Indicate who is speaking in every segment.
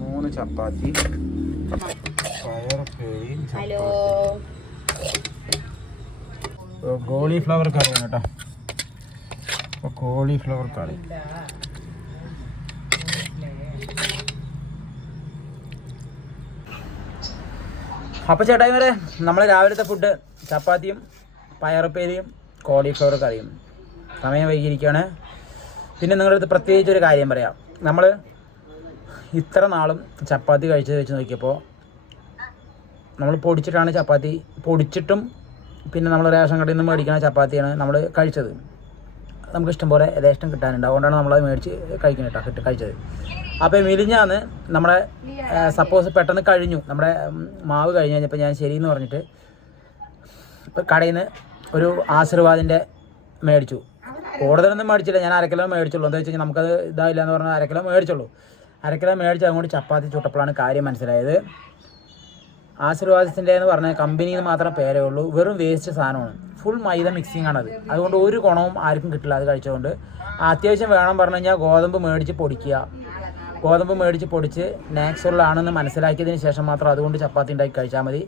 Speaker 1: മൂന്ന് ചപ്പാത്തി.
Speaker 2: Hello.
Speaker 1: Cauliflower കറിയാണ് കേട്ടോ. അപ്പോൾ കോളിഫ്ലവർ കറി. അപ്പോൾ ചേട്ടായി വരെ നമ്മളെ രാവിലത്തെ ഫുഡ് ചപ്പാത്തിയും പയറുപ്പേരിയും കോളിഫ്ലവർ കറിയും. സമയം വൈകിയിരിക്കുകയാണ്. പിന്നെ നിങ്ങളുടെ അടുത്ത് പ്രത്യേകിച്ച് ഒരു കാര്യം പറയാം. നമ്മൾ ഇത്ര നാളും ചപ്പാത്തി കഴിച്ചത് വെച്ച് നോക്കിയപ്പോൾ നമ്മൾ പൊടിച്ചിട്ടാണ് ചപ്പാത്തി. പൊടിച്ചിട്ടും പിന്നെ നമ്മൾ റേഷൻ കടയിൽ നിന്ന് മേടിക്കുന്ന ചപ്പാത്തിയാണ് നമ്മൾ കഴിച്ചത്. നമുക്ക് ഇഷ്ടം പോലെ യഥേഷ്ടം കിട്ടാനുണ്ട്. അതുകൊണ്ടാണ് നമ്മളത് മേടിച്ച് കഴിക്കുന്നത് കേട്ടോ കിട്ടി കഴിച്ചത്. അപ്പോൾ മിലിഞ്ഞാന്ന് നമ്മുടെ സപ്പോസ് പെട്ടെന്ന് കഴിഞ്ഞു. നമ്മുടെ മാവ് കഴിഞ്ഞ് കഴിഞ്ഞപ്പോൾ ഞാൻ ശരിയെന്ന് പറഞ്ഞിട്ട് കടയിൽ നിന്ന് ഒരു ആശീർവാദിന്റെ മേടിച്ചു. കൂടുതലൊന്നും മേടിച്ചില്ല. ഞാൻ അരക്കിലോ മേടിച്ചുള്ളൂ. എന്താ വെച്ച് കഴിഞ്ഞാൽ നമുക്കത് ഇതായില്ല എന്ന് പറഞ്ഞാൽ അരക്കിലോ മേടിച്ചുള്ളൂ. അരക്കിലോ മേടിച്ച് അങ്ങോട്ട് ചപ്പാത്തി ചുട്ടപ്പോഴാണ് കാര്യം മനസ്സിലായത്. ആശീർവാദത്തിന്റെ എന്ന് പറഞ്ഞ കമ്പനിയിൽ മാത്രം പേരേ ഉള്ളൂ. വെറും വേസ്റ്റ് സാധനമാണ്. ഫുൾ മൈദ മിക്സിംഗ് ആണത്. അതുകൊണ്ട് ഒരു ഗുണവും ആർക്കും കിട്ടില്ല അത് കഴിച്ചുകൊണ്ട് അത്യാവശ്യം വേണം പറഞ്ഞു കഴിഞ്ഞാൽ ഗോതമ്പ് മേടിച്ച് പൊടിക്കുക. ഗോതമ്പ് മേടിച്ച് പൊടിച്ച് നാച്ചുറലാണെന്ന് മനസ്സിലാക്കിയതിന് ശേഷം മാത്രം അതുകൊണ്ട് ചപ്പാത്തി ഉണ്ടാക്കി കഴിച്ചാൽ മതി.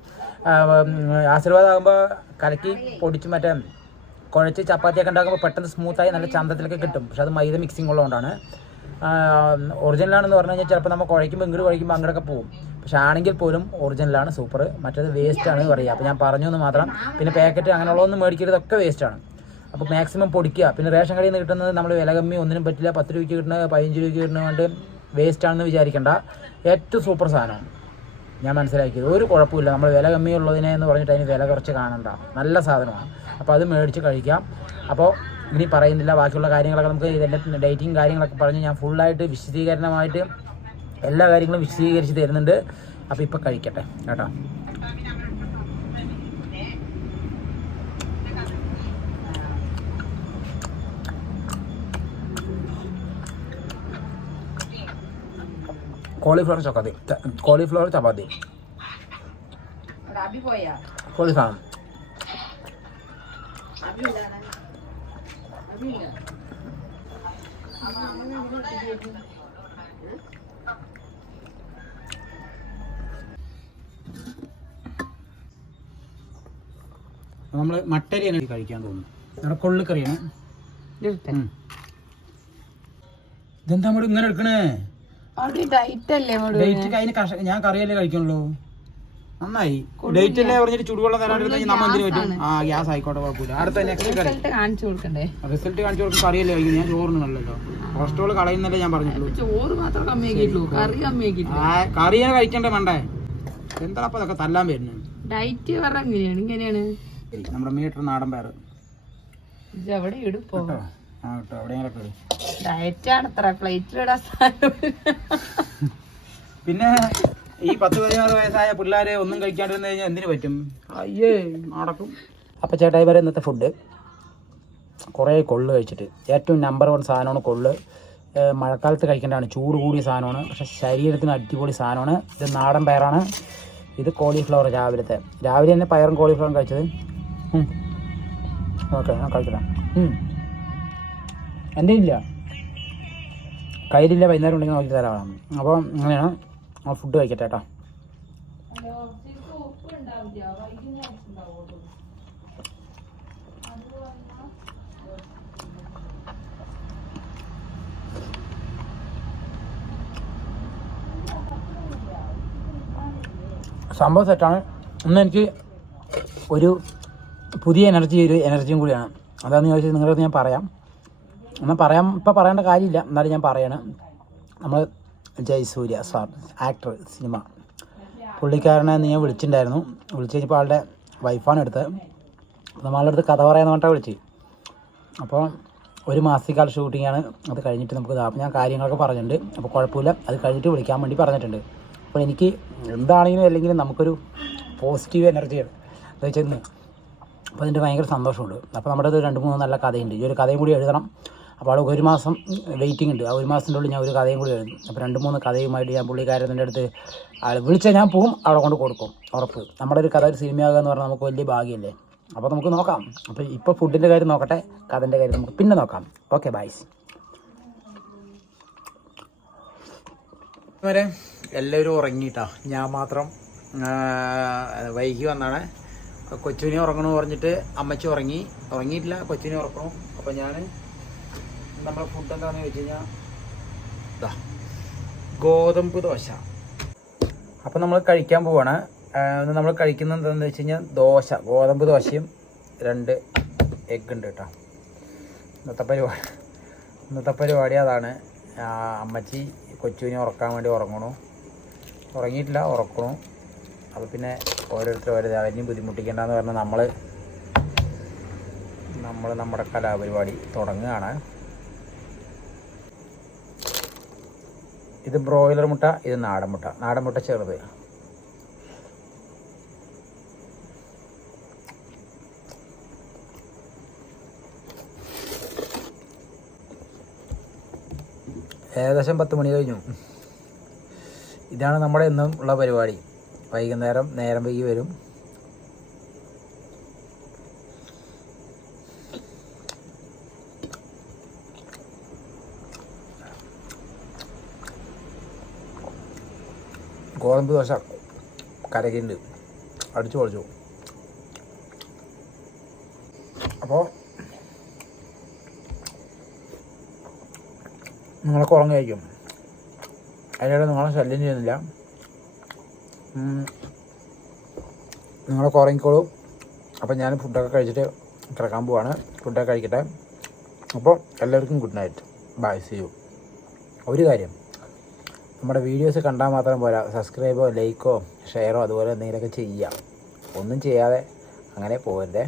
Speaker 1: ആശീർവാദമാകുമ്പോൾ കലക്കി പൊടിച്ച് മറ്റേ കുഴച്ച് ചപ്പാത്തിയൊക്കെ ഉണ്ടാക്കുമ്പോൾ പെട്ടെന്ന് സ്മൂത്തായി നല്ല ചന്തത്തിലൊക്കെ കിട്ടും. പക്ഷെ അത് മൈദ മിക്സിംഗ് ഉള്ളതുകൊണ്ടാണ്. ഒറിജിനലാണെന്ന് പറഞ്ഞു കഴിഞ്ഞാൽ ചിലപ്പോൾ നമ്മൾ കുഴയ്ക്കുമ്പോൾ ഇങ്ങോട്ട് കുഴയ്ക്കുമ്പോൾ അങ്ങോട്ടൊക്കെ പോകും. പക്ഷെ ആണെങ്കിൽ പോലും ഒറിജിനലാണ് സൂപ്പർ മറ്റേത് വേസ്റ്റ് ആണ് പറയുക അപ്പോൾ ഞാൻ പറഞ്ഞു എന്ന് മാത്രം. പിന്നെ പാക്കറ്റ് അങ്ങനെയുള്ളതൊന്നും മേടിക്കരുതൊക്കെ വേസ്റ്റ് ആണ് അപ്പോൾ മാക്സിമം പൊടിക്കുക. പിന്നെ റേഷൻ കടയിൽ നിന്ന് കിട്ടുന്നത് നമ്മൾ വില കമ്മി ഒന്നിനും പറ്റില്ല. പത്ത് രൂപയ്ക്ക് കിട്ടുന്നത് പതിനഞ്ച് രൂപയ്ക്ക് കിട്ടുന്നതുകൊണ്ട് വേസ്റ്റ് ആണെന്ന് വിചാരിക്കേണ്ട. ഏറ്റവും സൂപ്പർ സാധനമാണ്. ഞാൻ മനസ്സിലാക്കിയത്. ഒരു കുഴപ്പമില്ല. നമ്മൾ വില കമ്മിയുള്ളതിനെ എന്ന് പറഞ്ഞിട്ട് അതിന് വില കുറച്ച് കാണണ്ട. നല്ല സാധനമാണ്. അപ്പോൾ അത് മേടിച്ച് കഴിക്കാം. അപ്പോൾ ഇനി പറയുന്നില്ല. ബാക്കിയുള്ള കാര്യങ്ങളൊക്കെ നമുക്ക് ഇതിന്റെ ഡേറ്റിങ് കാര്യങ്ങളൊക്കെ പറഞ്ഞ് ഞാൻ ഫുള്ളായിട്ട് വിശദീകരണമായിട്ട് എല്ലാ കാര്യങ്ങളും വിശദീകരിച്ച് തരുന്നുണ്ട്. അപ്പോൾ ഇപ്പോൾ കഴിക്കട്ടെ. കേട്ടോ. കോളിഫ്ലവർ ചപ്പാത്തി. കോളിഫ്ലവർ ചപ്പാത്തി.
Speaker 2: അബി ഇല്ല
Speaker 1: നമ്മൾ മട്ടരിയാണ് കഴിക്കാൻ തോന്നുന്നു. കൊള്ളിക്കറിയാണ്. ഇതെന്താ നമ്മൾ ഇങ്ങനെ എടുക്കണേ? ഡേറ്റ് അതിന് കഷ ഞാൻ കറിയല്ലേ കഴിക്കുള്ളൂ. നന്നായി. ഡേറ്റ് അല്ലേ പറഞ്ഞിട്ട് ചൂടുവെള്ളം തരാണ്ടിരുന്നെങ്കിൽ നമ്മ എന്തിനു പറ്റും? ആ ഗ്യാസ് ആയിക്കോട്ടെ കുഴപ്പമില്ല. അടുത്ത നെക്സ്റ്റ് കറി
Speaker 2: കാണിച്ചു കൊടുക്കണ്ടേ?
Speaker 1: റിസൾട്ട് കാണിച്ചു കൊടുക്കും. കറിയല്ലേ കഴിക്കും ഞാൻ ചോറിനല്ലോ കൊളസ്ട്രോൾ കളയുന്നല്ലേ ഞാൻ പറഞ്ഞുള്ളൂ
Speaker 2: ചോറ് മാത്രം കമ്മിയാക്കിയിട്ടുള്ളൂ. കറി കമ്മിയാക്കിയിട്ടില്ല.
Speaker 1: ആ കറി ഞാൻ കഴിക്കണ്ടേ വേണ്ടേ എന്താ അപ്പൊ അതൊക്കെ തല്ലാൻ വരുന്നത്?
Speaker 2: ഡയറ്റ് പറഞ്ഞ എങ്ങനെയാണ് ഇങ്ങനെയാണ്.
Speaker 1: നമ്മുടെ മീറ്റർ നാടൻ പേര്
Speaker 2: ഇത് എവിടെ ഇടുപ്പോ പ്ലേറ്റിലിടാൻ
Speaker 1: പിന്നെ ഈ പത്ത് പതിനാറ് വയസ്സായ പിള്ളേരെ ഒന്നും കഴിക്കാണ്ടിരുന്ന് കഴിഞ്ഞാൽ എന്തിനു പറ്റും? അയ്യേ നടക്കും. അപ്പം ചേട്ടായി വരെ ഇന്നത്തെ ഫുഡ് കുറേ കൊള്ള് കഴിച്ചിട്ട്. ഏറ്റവും നമ്പർ വൺ സാധനമാണ് കൊള്ള്. മഴക്കാലത്ത് കഴിക്കേണ്ടതാണ്. ചൂട് കൂടിയ സാധനമാണ്. പക്ഷെ ശരീരത്തിന് അടിപൊളി സാധനമാണ്. ഇത് നാടൻ പയറാണ്. ഇത് കോളിഫ്ലവർ രാവിലത്തെ. രാവിലെ തന്നെ പയറും കോളിഫ്ലവറും കഴിച്ചത്. ഓക്കെ ഞാൻ കഴിക്കണം ഉം. എന്റെ ഇല്ല കയ്യിലില്ല വൈകുന്നേരം ഉണ്ടെങ്കിൽ നോക്കി തരാം. അപ്പോൾ അങ്ങനെയാണ് ആ ഫുഡ് കഴിക്കട്ടെ കേട്ടോ. സംഭവം സെറ്റാണ് ഇന്ന് എനിക്ക് ഒരു പുതിയ എനർജി ഒരു എനർജിയും കൂടിയാണ്. അതാണെന്ന് ചോദിച്ചാൽ നിങ്ങളുടെ ഞാൻ പറയാം. എന്നാൽ പറയാം ഇപ്പം പറയേണ്ട കാര്യമില്ല. എന്നാലും ഞാൻ പറയണം. നമ്മൾ ജയസൂര്യ സാർ ആക്ടർ സിനിമ പുള്ളിക്കാരനെ നീ വിളിച്ചിട്ടുണ്ടായിരുന്നു വിളിച്ച് കഴിഞ്ഞപ്പോൾ ആളുടെ വൈഫാണ് എടുത്തത്. നമ്മളുടെ അടുത്ത് കഥ പറയാമെന്ന് പറഞ്ഞിട്ടാണ് വിളിച്ച് അപ്പോൾ ഒരു മാസത്തേക്കാൾ ഷൂട്ടിങ്ങാണ് അത് കഴിഞ്ഞിട്ട് നമുക്ക് ഇതാ അപ്പോൾ ഞാൻ കാര്യങ്ങളൊക്കെ പറഞ്ഞിട്ടുണ്ട്. അപ്പോൾ കുഴപ്പമില്ല. അത് കഴിഞ്ഞിട്ട് വിളിക്കാൻ വേണ്ടി പറഞ്ഞിട്ടുണ്ട്. അപ്പോൾ എനിക്ക് എന്താണെങ്കിലും അല്ലെങ്കിലും നമുക്കൊരു പോസിറ്റീവ് എനർജിയാണ് എന്താ വെച്ചാൽ അപ്പോൾ അതിന്റെ ഭയങ്കര സന്തോഷമുണ്ട്. അപ്പോൾ നമ്മുടെ ഒരു രണ്ട് മൂന്ന് നല്ല കഥയുണ്ട്. ഈ ഒരു കഥയും കൂടി എഴുതണം. അപ്പോൾ അവിടെ ഒരു മാസം വെയിറ്റിംഗ് ഉണ്ട്. ആ ഒരു മാസത്തിന്റെ ഉള്ളിൽ ഞാൻ ഒരു കഥയും കൂടി എഴുതും. അപ്പോൾ രണ്ട് മൂന്ന് കഥയുമായിട്ട് ഞാൻ പുള്ളിക്കാരത്തിന്റെ അടുത്ത് ആൾ വിളിച്ചാൽ ഞാൻ പോവും അവിടെ കൊണ്ട് കൊടുക്കും. ഉറപ്പ്. നമ്മുടെ ഒരു കഥ ഒരു സിനിമയാകുക എന്ന് പറഞ്ഞാൽ നമുക്ക് വലിയ ഭാഗ്യമല്ലേ? അപ്പോൾ നമുക്ക് നോക്കാം. അപ്പോൾ ഇപ്പോൾ ഫുഡിന്റെ കാര്യം നോക്കട്ടെ കഥന്റെ കാര്യം നമുക്ക് പിന്നെ നോക്കാം. ഓക്കെ ബൈസ് വരെ എല്ലാവരും ഉറങ്ങിയിട്ടാ. ഞാൻ മാത്രം വൈകി വന്നാണ്. കൊച്ചുവിനെ ഉറങ്ങണമെന്ന് പറഞ്ഞിട്ട് അമ്മച്ചി ഉറങ്ങി. ഉറങ്ങിയിട്ടില്ല കൊച്ചുവിനെ ഉറക്കണം? അപ്പോൾ ഞാൻ നമ്മളെ ഫുഡ് എന്താണെന്ന് വെച്ച് കഴിഞ്ഞാൽ ഇതാ ഗോതമ്പ് ദോശ. അപ്പം നമ്മൾ കഴിക്കാൻ പോവാണ്. നമ്മൾ കഴിക്കുന്നത് എന്താണെന്ന് വെച്ച് കഴിഞ്ഞാൽ ദോശ. ഗോതമ്പ് ദോശയും രണ്ട് എഗ് ഉണ്ട് കേട്ടോ. ഇന്നത്തെ പരിപാടി ഇന്നത്തെ പരിപാടി അതാണ്. അമ്മച്ചി കൊച്ചുവിനെ ഉറക്കാൻ വേണ്ടി ഉറങ്ങണു. ഉറങ്ങിയിട്ടില്ല ഉറക്കണു. അപ്പോൾ പിന്നെ ഓരോരുത്തർ ഓരോ അതിനെയും ബുദ്ധിമുട്ടിക്കേണ്ടെന്ന് പറഞ്ഞാൽ നമ്മൾ നമ്മൾ നമ്മുടെ കലാപരിപാടി തുടങ്ങുകയാണ്. ഇത് ബ്രോയിലർ മുട്ട ഇത് നാടൻ മുട്ട. നാടൻ മുട്ട ചെറുത് ഏകദേശം പത്ത് മണി കഴിഞ്ഞു. ഇതാണ് നമ്മുടെ ഇന്നും ഉള്ള പരിപാടി. വൈകുന്നേരം നേരം വൈകി വരും. ഗോതമ്പ് ദോശ കരകിണ്ട്. അടിച്ചു പൊളിച്ചു. അപ്പോൾ നിങ്ങളൊക്കെ ഉറങ്ങായിരിക്കും അതിനിടെ നിങ്ങളെ ശല്യം ചെയ്യുന്നില്ല. നിങ്ങളൊക്കെ ഉറങ്ങിക്കോളും. അപ്പോൾ ഞാൻ ഫുഡൊക്കെ കഴിച്ചിട്ട് കിടക്കാൻ പോവാണ്. ഫുഡൊക്കെ കഴിക്കട്ടെ. അപ്പോൾ എല്ലാവർക്കും good night bye see you ഒരു കാര്യം. നമ്മുടെ വീഡിയോസ് കണ്ടാൽ മാത്രം പോരാ. സബ്സ്ക്രൈബോ ലൈക്കോ ഷെയറോ അതുപോലെ എന്തെങ്കിലുമൊക്കെ ചെയ്യാം. ഒന്നും ചെയ്യാതെ അങ്ങനെ പോകരുതേ